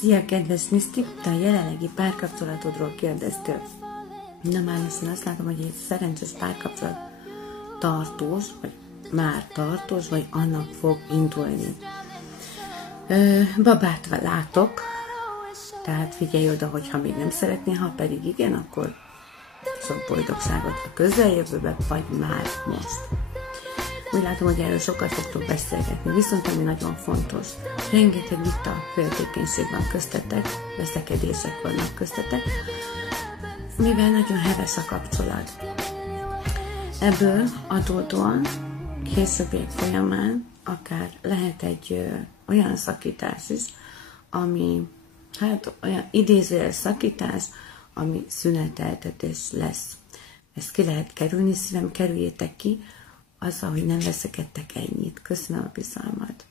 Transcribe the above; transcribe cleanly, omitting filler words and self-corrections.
Szia, kedves Misztik, te a jelenlegi párkapcsolatodról kérdeztél. Na már én azt látom, hogy egy szerencsés párkapcsolat tartós, vagy már tartós, vagy annak fog indulni. Babát látok, tehát figyelj oda, hogyha még nem szeretnél, ha pedig igen, akkor sok boldogságot a közeljövőben, vagy már most. Úgy látom, hogy erről sokat fogtok beszélgetni, viszont ami nagyon fontos, rengeteg vita, féltékenység van köztetek, veszekedések vannak köztetek, mivel nagyon heves a kapcsolat. Ebből adódóan későbbiek folyamán akár lehet egy olyan szakítás is, ami, hát olyan idézőjel szakítás, ami szüneteltetés lesz. Ezt ki lehet kerülni, szívem, kerüljétek ki, azzal, hogy nem veszekedtek ennyit. Köszönöm a bizalmat.